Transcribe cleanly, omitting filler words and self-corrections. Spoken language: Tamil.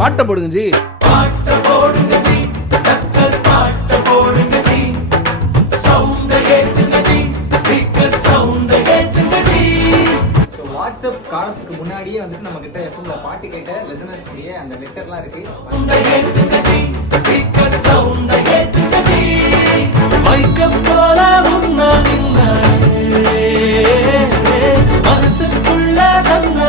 பாட்டை போடுங்க ஜி. பாட்ட போடுங்க ஜி, டக்கர் பாட்ட போடுங்க ஜி, சவுண்ட ஏத்துங்க ஜி, ஸ்பீக்கர் சவுண்ட ஏத்துங்க ஜி. ஸோ வாட்ஸ்அப் காலத்துக்கு முன்னாடியே வந்துட்டு நம்ம கிட்ட எப்பவுமே பாட்டு கேட்ட லிசனர்ஸ்டைய அந்த லெட்டர்லாம் இருக்கு. சவுண்ட ஏத்துங்க ஜி, ஸ்பீக்கர் சவுண்ட ஏத்துங்க ஜி. மைக்கம் போல முன்னாடி மனசுக்குள்ள தன்ன